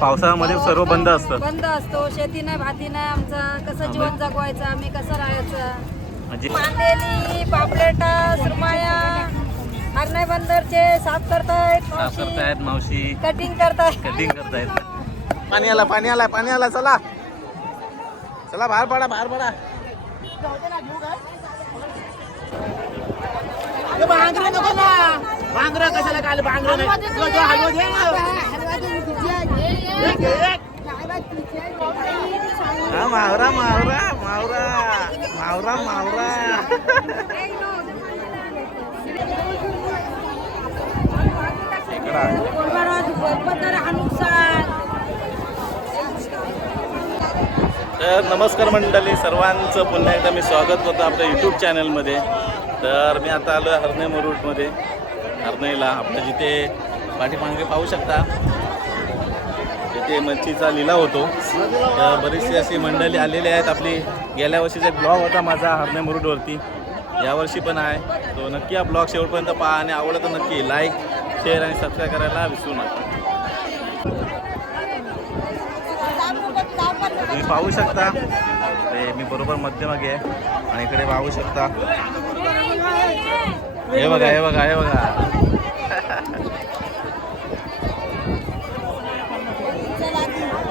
पावसाळ्यामध्ये सर्व बंद असतं. बंद असतो. शेती नाही, भाती नाही, आमचं कसं जीवन जगवायचं, आम्ही कसं राहायचं. म्हणजे मांदेली, पापलेटा, सुरमाया, हरणाई बंदरचे साफ करतायत मावशी. कटिंग करतायत. पाणी आला चला चला, बाहेर पडा. भांगरा कशाला काल भांगरा मावरा. तर नमस्कार मंडळी, सर्वांचं पुन्हा एकदा मी स्वागत करतो आपल्या यूट्यूब चॅनलमध्ये. तर मी आता आलो आहे हरणे मुरुडमध्ये. हरणईला आपलं जिथे पाठीमागे पाहू शकता तिथे मच्छीचा लिलाव होतो. तर बरीचशी अशी मंडळी आलेली आहेत. आपली गेल्या वर्षीचा एक ब्लॉग होता माझा हरणे मुरुडवरती, यावर्षी पण आहे. तो नक्की हा ब्लॉग शेवटपर्यंत पहा आणि आवडला तर नक्की लाईक, शेअर आणि सबस्क्राईब करायला विसरू नका. तुम्ही पाहू शकता ते मी बरोबर मध्यमागे आहे आणि इकडे पाहू शकता हे बघा.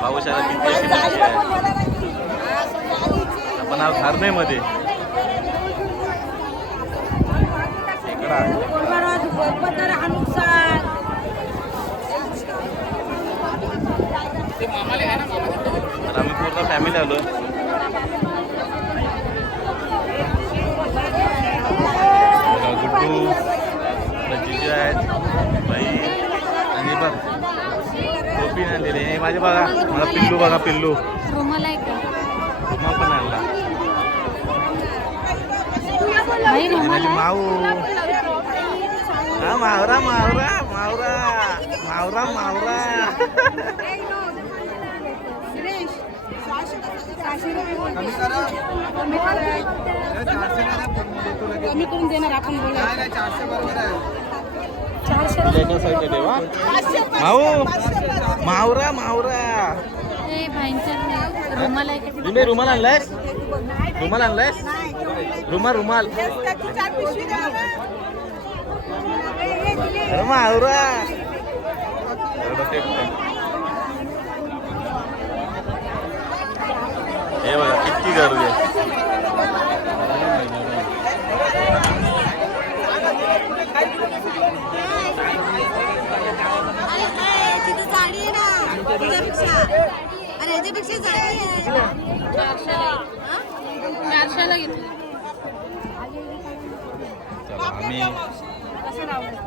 पाहू शकता किती अशी मच्छी आहे. आपण आहोत हरणईमध्ये. खेकडा तर आम्ही पूर्ण फॅमिली आलो. गुड्डू, जिजू आहेत, बाई आणि बघ टोपी आणलेली आहे माझे. बघा मला पिल्लू, बघा पिल्लू रुमा पण आणला. माझी माऊ. हा मावरा. कमी करून देणार आपण. मावरा. रुमाल आणलायस? रुमाल मावरा. हे बघा किती गर्दी आहे. आम्ही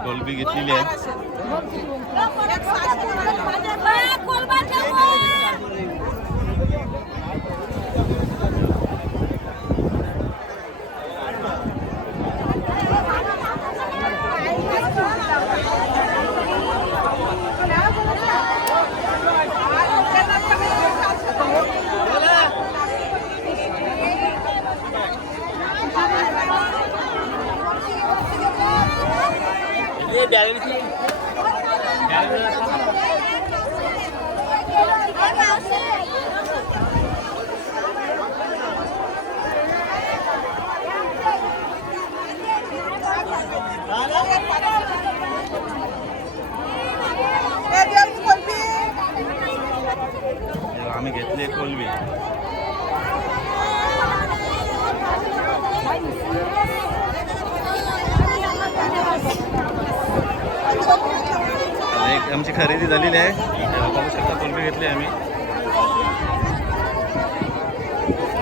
कोलबी घेतलेली आहे. आम्ही घेतली कोलबी. एक आमची खरेदी झालेली आहे. बघू शकता कोलबी घेतली आम्ही.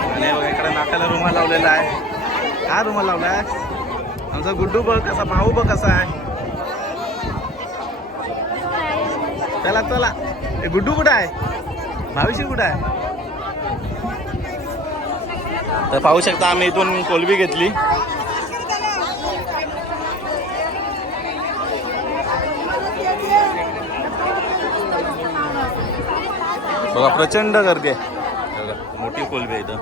आणि इकडे नाकाला रुमाल लावलेला आहे. हा रुमाल लावला आहे आमचा गुड्डू. बघ कसा, भाऊ बघ कसा आहे. चला गुड्डू कुठं आहे? भावीशी कुठं आहे? तर पाहू शकता आम्ही इथून कोलबी घेतली. बघा प्रचंड गर्दी आहे. मोठी कोलबी आहे इथं.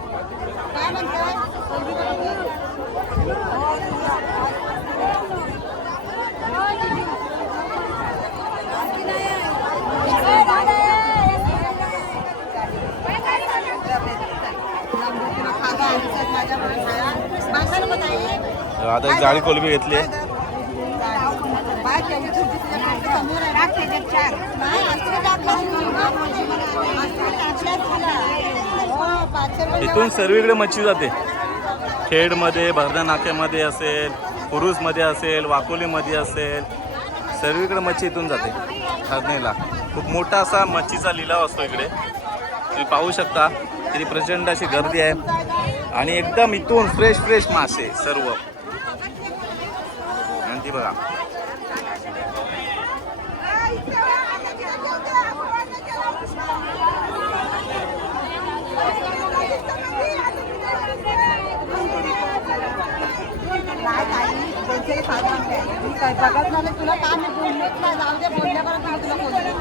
आता एक जाळी कोलबी घेतली आहे. इथून सर्वीकडे मच्छी जाते. खेडमध्ये, भरण्या नाक्यामध्ये असेल, पुरुषमध्ये असेल, वाकोलीमध्ये असेल, सर्वीकडे मच्छी इथून जाते हरणेला. खूप मोठा असा मच्छीचा लिलाव असतो इकडे. तुम्ही पाहू शकता किती प्रचंड अशी गर्दी आहे आणि एकदम इथून फ्रेश फ्रेश मासे सर्व. आणि ती बघा बघत नाही तुला काम बोललेच नाही. जाऊ दे बोलल्यापर्यंत तुला बोलले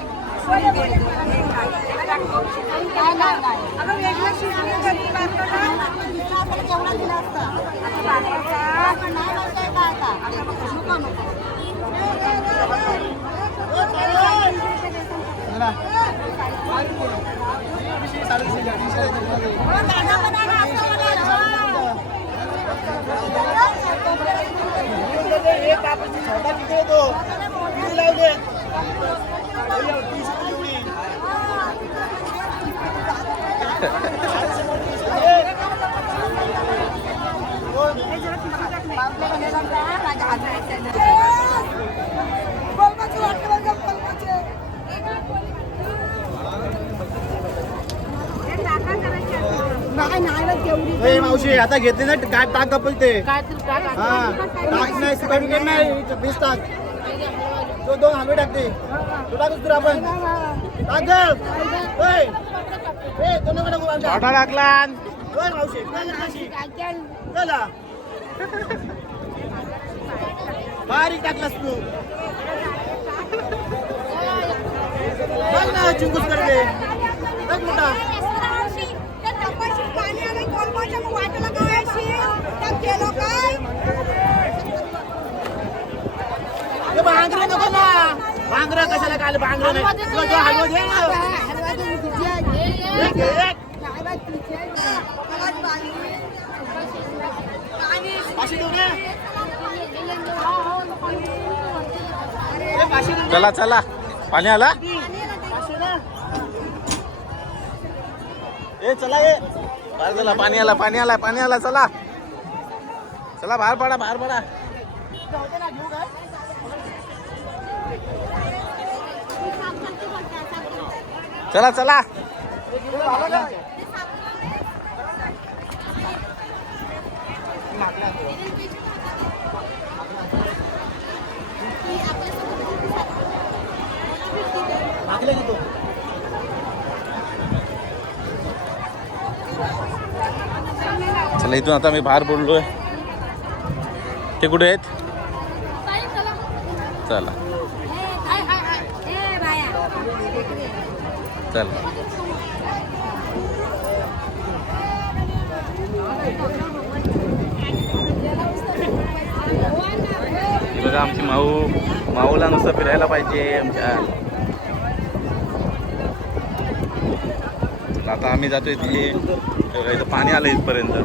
केवढा दिला असता. मावशी आता घेतले ना काय टाक कपल ते टाक नाही सुकाट नाही वीस टाक तो 2 हलवे टाकते तो टाकच तुला आपण टाक मोठा टाकला मावशी चला बारीक टाकलास तू बघ ना चिंगूस करते बघ मोठा भांगरे नको ना भांगरे कशाला काय भांगरे चला चला पाणी आला. ए चला ये बाहेर चला. पाणी आला पाणी आला पाणी आला. चला चला बाहेर पडा बाहेर पडा. चला चला चला इथून आता मी बाहेर बोललोय. ते कुठे आहेत? चला चला बघा आमची माऊला नुसतं फिरायला पाहिजे आमच्या. आता आम्ही जातोय तिथे. इथं पाणी आलं इथपर्यंत.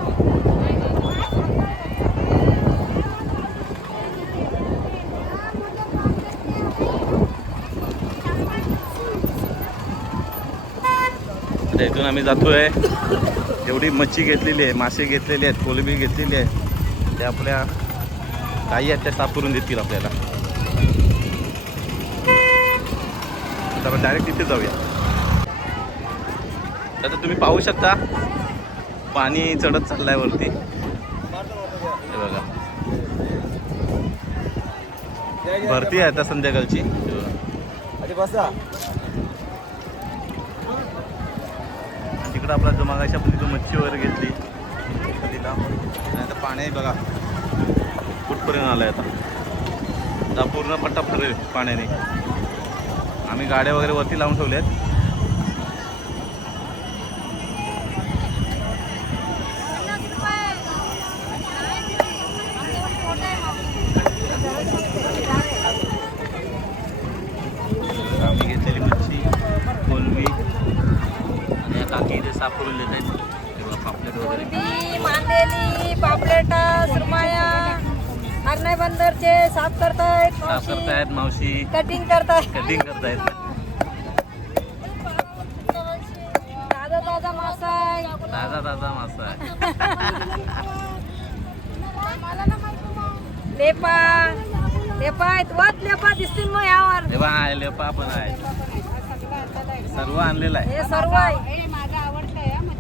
इथून आम्ही जातोय. एवढी मच्छी घेतलेली आहे, मासे घेतलेले आहेत, कोलंबी घेतलेली आहे. ते आपल्या काही आहेत त्या साफ करून देतील आपल्याला. आता आपण डायरेक्ट तिथे जाऊया. आता तुम्ही पाहू शकता पाणी चढत चाललंय वरती. हे बघा भरती आहे आता संध्याकाळची. तिकडं आपला जो मागाशी आपण तिथं मच्छी वगैरे घेतली तिला. आता पाणी बघा कुठपर्यंत आलंय. आता पूर्ण पट्टा भरेल पाण्याने. आम्ही गाड्या वगैरे वरती लावून ठेवल्यात. आम्ही घेतलेली मच्छी कोलंबी आणि काकी इथे साफ करून देत आहेत. पापलेट वगैरे मांदेली पापलेट सुरमया हरणाई बंदरचे साफ करतायत साफ मावशी. करतायत मावशी, कटिंग करतायत. कटिंग करतायत. ताजा ताजा मासा आहे. ताजा ताजा मासा आहे. लेपा लेपा आहेत वात लेपा दिसतील मग यावर. हे बघा आहे, लेपा पण आहे, सर्व आणलेलं आहे. हे सर्व आहे.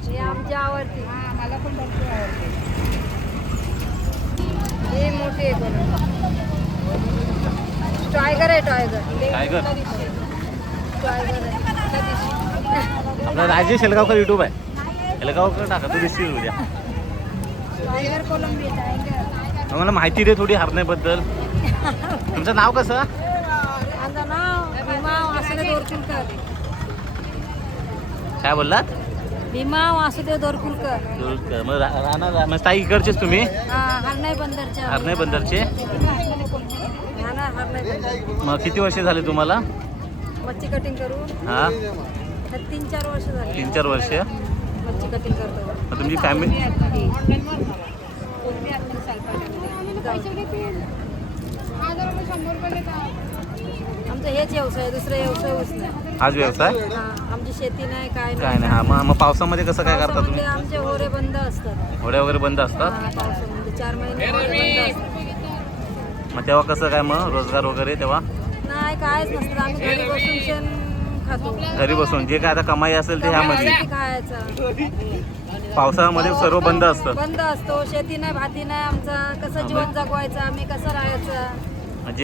हे आमची आवडती. मला पण भरपूर आवडते. हे मोठी आहे बघा. टायगर आहे टायगर. टायगर. टायगर आहे. आपला राजेश हेलगावकर युट्यूब आहे, हेलगावकर टाका तू दिसतील उद्या. टायगर कोलंबी टायगर. मला माहिती दे थोडी हरण्याबद्दल. तुमचं नाव कसं? माझं नाव भीमा वासुदेव दोरकुलकर. काय बोललात? भीमा वासुदेव दोरकुलकर. मग राहणार मग ताई इकडचेच तुम्ही? हरणाई बंदरच्या. हरणे बंदरचे. राहणार हरणाई बंदर. मग किती वर्ष झाले तुम्हाला? मच्छी कटिंग करून हा, 3-4 वर्ष झाली. 3-4 वर्ष. मच्छी कटिंग करतो. मग तुमची फॅमिली? आमचं हेच व्यवसाय, दुसरा व्यवसायच नाही. हाच व्यवसाय? हा, आमची शेती नाही काय काय नाही. हा, मग पावसामध्ये कसं काय करता पावसामध्ये तुम्ही? आमचे होरे बंद असतात. होड्या वगैरे बंद असतात? हा, पावसामध्ये 4 महिने होरे बंद असतात. मग तेव्हा कसं काय मग रोजगार वगैरे तेव्हा? नाही कायच नसतं. आम्ही घरी बसून शेण खातो. घरी बसून जे काय आता कमाई असेल ते ह्यामध्ये. किती खायचं. पावसाळ्यामध्ये सर्व बंद असतं. बंद असतो. शेती नाही भाती नाही. आमचा कसं जीवन जगवायचं, आम्ही कसं राहायचं.